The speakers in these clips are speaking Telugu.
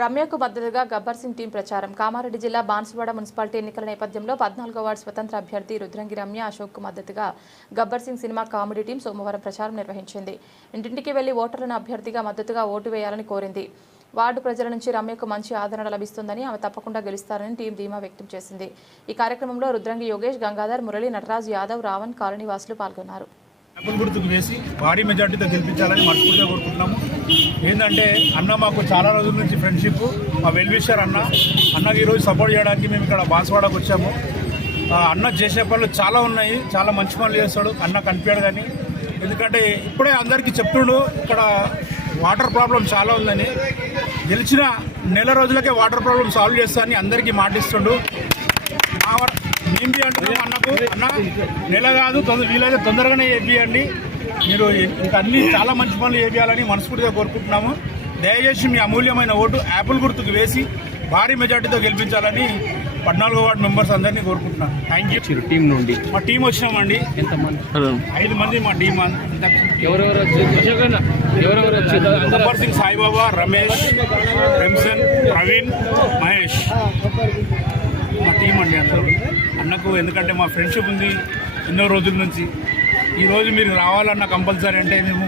రమ్యకు మద్దతుగా గబ్బర్ సింగ్ టీం ప్రచారం. కామారెడ్డి జిల్లా బాన్సువాడ మున్సిపాలిటీ ఎన్నికల నేపథ్యంలో 14వ వార్డు స్వతంత్ర అభ్యర్థి రుద్రంగి రమ్య అశోక్కు మద్దతుగా Gabbar Singh cinema comedy team సోమవారం ప్రచారం నిర్వహించింది. ఇంటింటికి వెళ్లి ఓటర్లను అభ్యర్థిగా మద్దతుగా ఓటు వేయాలని కోరింది. వార్డు ప్రజల నుంచి రమ్యకు మంచి ఆదరణ లభిస్తుందని, ఆమె తప్పకుండా గెలుస్తారని టీం ధీమా వ్యక్తం చేసింది. ఈ కార్యక్రమంలో రుద్రంగి యోగేష్, గంగాధర్, మురళి, నటరాజ్ యాదవ్, రావణ్, కాలనీ వాసులు పాల్గొన్నారు. యాపిల్ గుర్తుకు వేసి భారీ మెజార్టీతో గెలిపించాలని మనస్ఫూర్తిగా కోరుకుంటున్నాము. ఏంటంటే అన్న మాకు చాలా రోజుల నుంచి ఫ్రెండ్షిప్, మా వెల్ విషర్ అన్నకి ఈరోజు సపోర్ట్ చేయడానికి మేము ఇక్కడ బాన్సువాడకు వచ్చాము. అన్న చేసే పనులు చాలా ఉన్నాయి, చాలా మంచి పనులు చేస్తాడు. అన్న కనిపించాడు కానీ, ఎందుకంటే ఇప్పుడే అందరికీ చెప్తుండు ఇక్కడ వాటర్ ప్రాబ్లం చాలా ఉందని. గెలిచిన నెల రోజులకే వాటర్ ప్రాబ్లం సాల్వ్ చేస్తా అని అందరికీ మాటిస్తుండు. ఏంటి అంటున్నాం అన్నకు, అన్న నెల కాదు వీలైతే తొందరగానే చేపియండి, మీరు ఇంకా అన్ని చాలా మంచి పనులు చేయాలని మనస్ఫూర్తిగా కోరుకుంటున్నాము. దయచేసి మీ అమూల్యమైన ఓటు యాపిల్ గుర్తుకు వేసి భారీ మెజార్టీతో గెలిపించాలని 14వ వార్డు మెంబర్స్ అందరినీ కోరుకుంటున్నాను. Thank you. టీం నుండి మా టీం వచ్చినామండి. ఎంతమంది? 5 మంది మా టీం. గబ్బర్ సింగ్, సాయిబాబా, రమేష్, రెమ్సన్, ప్రవీణ్, మహేష్ మా టీం అండి. అందరూ అన్నకు ఎందుకంటే మా ఫ్రెండ్షిప్ ఉంది ఎన్నో రోజుల నుంచి. ఈరోజు మీరు రావాలన్న కంపల్సరీ అంటే మేము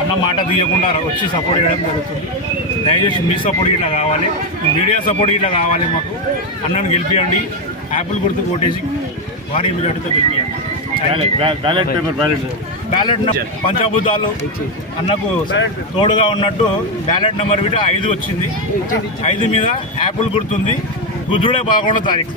అన్న మాట తీయకుండా వచ్చి సపోర్ట్ చేయడం జరుగుతుంది. దయచేసి మీ సపోర్ట్ ఇట్లా కావాలి, మీడియా సపోర్ట్ ఇట్లా కావాలి. మాకు అన్నను గెలిపియండి, యాపిల్ గుర్తుకు ఓటేసి భారీ మెజార్టీతో గెలిపియండి. బ్యాలెట్ పంచభూతాలు అన్నకు తోడుగా ఉన్నట్టు బ్యాలెట్ నెంబర్ 5 వచ్చింది. 5 మీద యాపిల్ గుర్తుంది. గుద్దుడే 11వ తారీఖు.